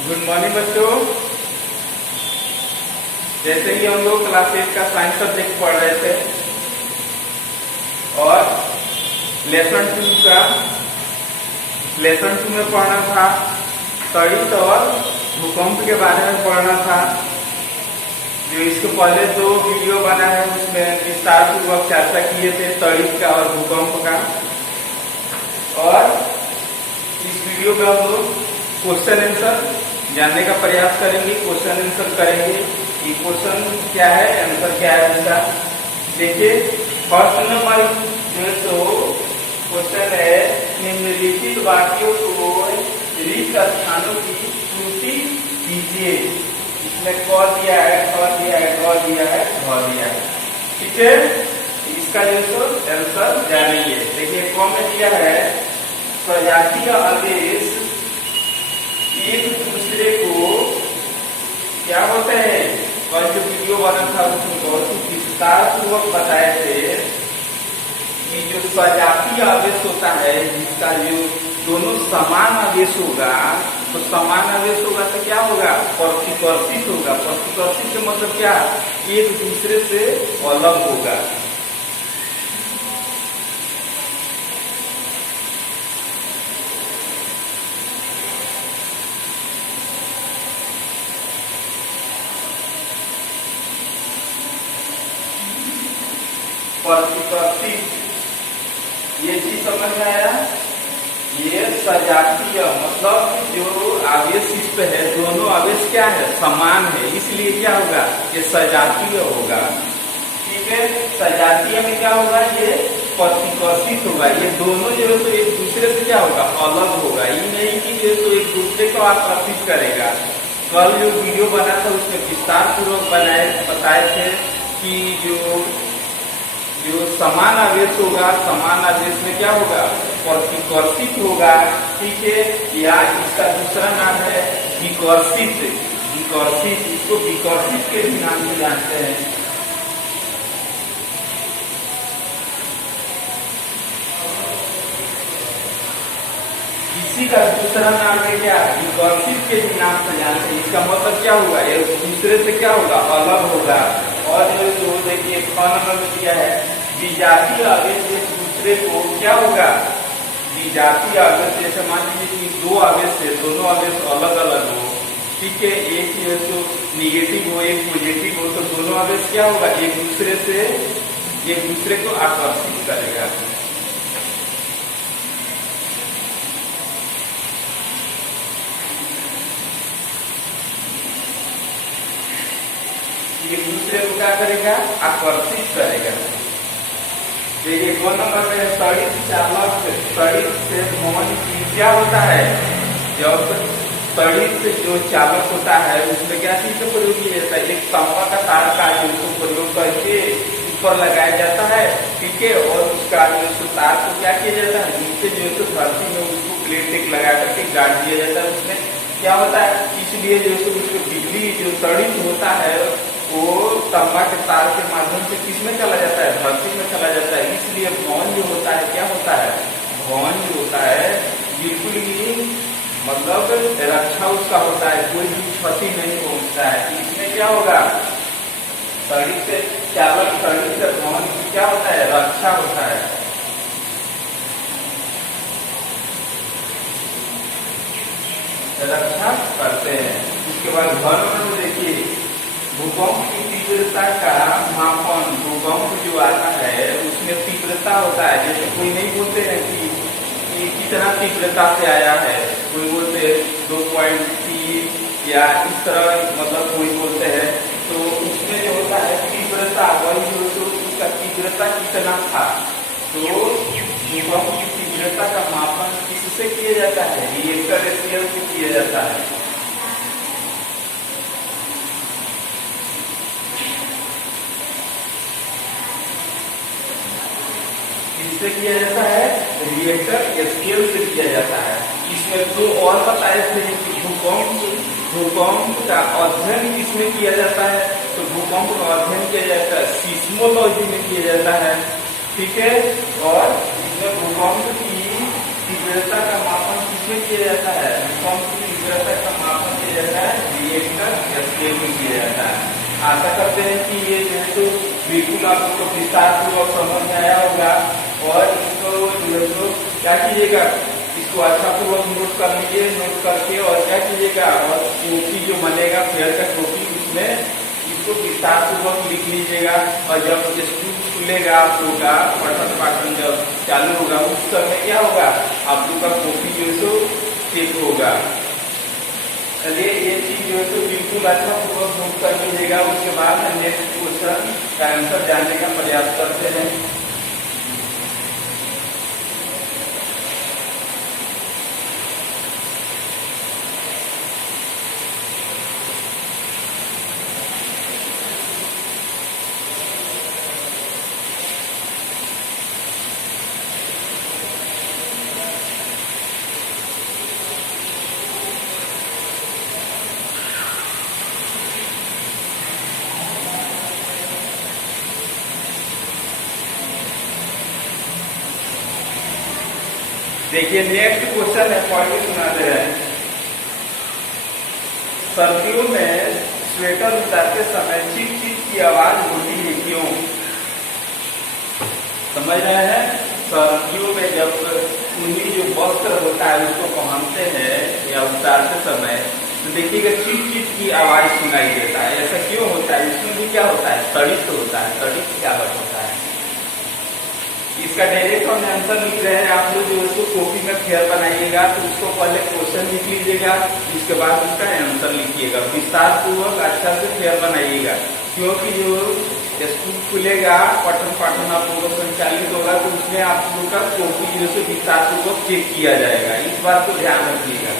Good morning बच्चों। जैसे कि हम लोग क्लास 8 का साइंस सब्जेक्ट पढ़ रहे थे और लेसन 2 में पढ़ना था तड़ित और भूकंप के बारे में पढ़ना था। जो इसके पहले 2 वीडियो बना है उसमें विस्तार पूर्वक चर्चा किए थे तड़ित का और भूकंप का। और इस वीडियो में हम लोग क्वेश्चन आंसर जानने का प्रयास करेंगे, क्वेश्चन आंसर करेंगे कि क्वेश्चन क्या है, आंसर क्या है इसका। देखिए फर्स्ट नंबर जो है तो क्वेश्चन है निम्नलिखित वाक्यों को रिक्त स्थानों की पूर्ति कीजिए। इसमें क दिया है, ख दिया है, ग दिया है, घ दिया है। ठीक है, इसका जो है आंसर जानेंगे। देखिए क में दिया है सजातीय आवेश एक दूसरे को क्या होते हैं। कल जो वीडियो बना था उसमें बहुत ही विस्तार पूर्वक बताए थे कि जो सजातीय आवेश होता है जिसका जो दोनों समान आवेश होगा तो समान आवेश होगा तो क्या होगा, प्रतिकर्षित होगा। प्रतिकर्षित का मतलब क्या, एक दूसरे से अलग होगा। प्रतिकर्षित, ये चीज समझ में आया। ये सजातीय मतलब जो आवेश इस पे है दोनों आवेश क्या है, समान है, इसलिए क्या होगा, ये सजातीय होगा। ठीक है, सजातीय में क्या होगा, ये प्रतिकर्षित होगा। ये दोनों जो है तो एक दूसरे से क्या होगा, अलग होगा। ये नहीं कि जो तो एक दूसरे को आकर्षित करेगा। कल जो वीडियो बना था उसमें विस्तार पूर्वक बताए थे कि जो समान आवेश होगा, समान आवेश में क्या होगा, प्रतिकर्षित होगा। ठीक है, या इसका दूसरा नाम है विकर्षित। विकर्षित, इसको विकर्षित के नाम से जानते हैं। इसी का दूसरा नाम है क्या, विकर्षित के नाम से जानते हैं। इसका मतलब क्या होगा, ये दूसरे से क्या होगा, अलग होगा। और जो देखिए ख नंबर में दिया है विजातीय आवेश एक दूसरे को क्या होगा, विजातीय आवेश जैसे मान लीजिए कि 2 आवेश है, दोनों आवेश अलग अलग हो। ठीक है, एक जो तो निगेटिव हो एक पॉजिटिव हो तो दोनों आवेश क्या होगा, एक दूसरे को आकर्षित करेगा। एक दूसरे को क्या करेगा, आकर्षित करेगा। देखिए 2 नंबर में तड़ित चालक, तड़ित से भवन की क्या होता है, जब तड़ित जो चालक होता है उसमें क्या चीज का प्रयोग किया जाता है, एक तांबा का तार का जो प्रयोग करके ऊपर लगाया जाता है। ठीक है, और उसका जो तार को क्या किया जाता है, नीचे जो है धरती में उसको प्लेट टेक लगा करके गाड़ दिया जाता है। उसमें क्या होता है, इसलिए जो है उसको बिजली जो तड़ित होता है वो तांबा के तार के माध्यम से किसमें चला जाता है, धरती में चला जाता है। इसलिए भवन जो होता है क्या होता है, भवन जो होता है बिल्कुल ही मतलब रक्षा उसका होता है, कोई भी क्षति नहीं पहुंचता है। इसमें क्या होगा, तड़ित से चालक, तड़ित से भवन की क्या होता है, रक्षा होता है। रक्षा करते हैं। उसके बाद घर में देखिए भूकंप की तीव्रता का मापन, भूकंप जो आता है उसमें तीव्रता होता है। जैसे कोई नहीं बोलते हैं कि कितना तीव्रता से आया है, कोई बोलते हैं 2.3 या इस तरह, मतलब कोई बोलते हैं तो उसमें जो होता है तीव्रता, वही जो तो उसका तीव्रता कितना था। तो भूकंप की तीव्रता का मापन किससे किया जाता है, रिएक्टर स्केल से किया जाता है। किससे किया जाता है, रिएक्टर स्केल से किया जाता है। इसमें 2 और बताए थे कि भूकंप का अध्ययन किसमें किया जाता है, तो भूकंप का अध्ययन किया जाता है सीस्मोलॉजी में किया जाता है। ठीक है, और इसमें भूकंप की तीव्रता का मापन किसमें किया जाता है, भूकंप की तीव्रता का मापन किया आशा करते हैं कि ये जो है तो बिल्कुल आपको विस्तार पूर्वक समझ में आया होगा। और इसको जो है तो क्या कीजिएगा, इसको अच्छा पूर्वक नोट कर लीजिए। नोट करके और क्या कीजिएगा, और टोपी जो बनेगा फेयर का टोपी, उसमें इसको विस्तार पूर्वक लिख लीजिएगा। और जब स्कूल खुलेगा आप लोग का पठन पाठन जब चालू होगा, उस समय क्या होगा, आप लोग का कॉपी जो है तो चेक होगा। चलिए ये चीज जो है तो बिल्कुल अच्छा पूर्वक नोट कर लीजिएगा। उसके बाद हम नेक्स्ट क्वेश्चन का आंसर जानने का प्रयास करते हैं। देखिए नेक्स्ट क्वेश्चन है, पढ़ के सुना दे रहे हैं। सर्दियों में स्वेटर उतारते समय चिप चिप की आवाज होती है, क्यों? समझ रहे हैं? सर्दियों में जब ऊनी जो वस्त्र होता है उसको पहनते हैं या उतारते समय, तो देखिएगा चिप चिप की आवाज सुनाई देता है। ऐसा क्यों होता है? इसमें भी क्या होता है, सड़ित होता है, सड़ित की आवाज होता है। इसका डायरेक्ट हम आंसर लिख रहे हैं। आप लोग जो उसको कॉपी में फेयर बनाइएगा तो उसको पहले क्वेश्चन लिख लीजिएगा, उसके बाद उसका आंसर लिखिएगा। विस्तार पूर्वक अच्छा से फेयर बनाइएगा, क्योंकि जो स्कूल खुलेगा पठन पाठन आप लोगों संचालित होगा तो उसमें आप लोग का कॉपी जो है विस्तार पूर्वक चेक किया जाएगा। इस बात को ध्यान रखिएगा।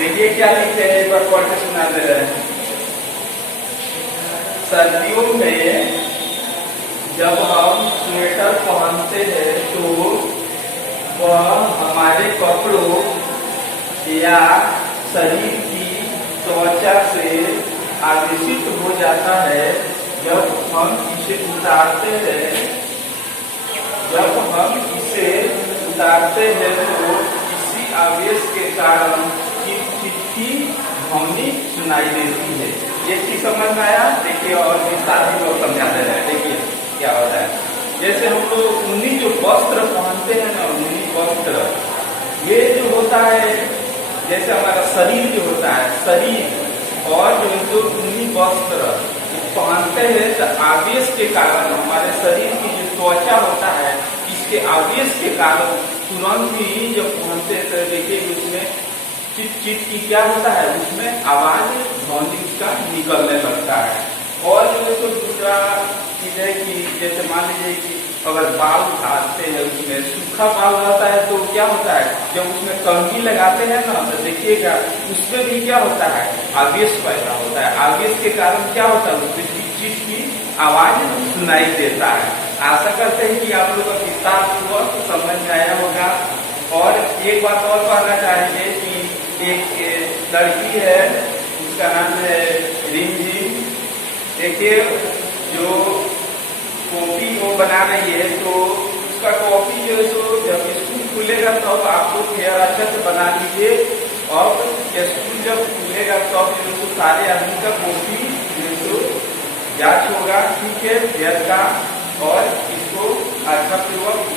देखिए क्या लिखते हैं, एक बार पढ़ के सुना दे रहे हैं। सर्दियों में जब हम स्वेटर पहनते हैं तो वह हमारे कपड़ों या शरीर की त्वचा से आवेशित हो जाता है। जब हम इसे उतारते हैं तो इसी आवेश के कारण की ध्वनि सुनाई देती है। ये चीज समझ में आया? देखिए और विस्तार भी लोग समझाते हैं। देखिए क्या होता है, जैसे हम लोग ऊनी जो वस्त्र पहनते हैं ना, ऊनी वस्त्र ये जो होता है, जैसे हमारा शरीर जो होता है, शरीर और जो ऊनी वस्त्र पहनते हैं तो आवेश के कारण हमारे शरीर की जो त्वचा होता है, इसके आवेश के कारण तुरंत ही जब पहनते हैं तो देखिए उसमें चिट चिट की क्या होता है, उसमें आवाज ध्वनि उसका निकलने लगता है। और जो दूसरा चीज है कि जैसे मान लीजिए कि अगर बाल उठाते हैं, उसमें सूखा बाल रहता है तो क्या होता है, जब उसमें कंघी लगाते हैं ना तो देखिएगा उसमें भी क्या होता है, आवेश पैदा होता है। आवेश के कारण क्या होता है, उसमें चिट चिट की आवाज सुनाई देता है। आशा करते हैं कि आप लोग का विस्तार हुआ तो समझ में आया होगा। और एक बात और कहना चाहेंगे कि एक लड़की है, उसका नाम है रिमझिम। देखिए जो कॉपी वो बना रही है तो उसका कॉपी जो है सो जब स्कूल खुलेगा तब तो आप लोग हेयर अच्छा से बना लीजिए। और स्कूल जब खुलेगा तब तो सारे आदमी का कॉपी जो जांच होगा, ठीक है, हेयर का, और इसको अच्छा पूर्वक